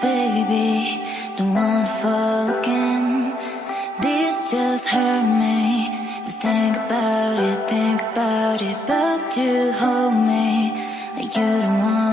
baby, don't wanna fall again. This just hurt me. Just think about it, but you hold me like you don't want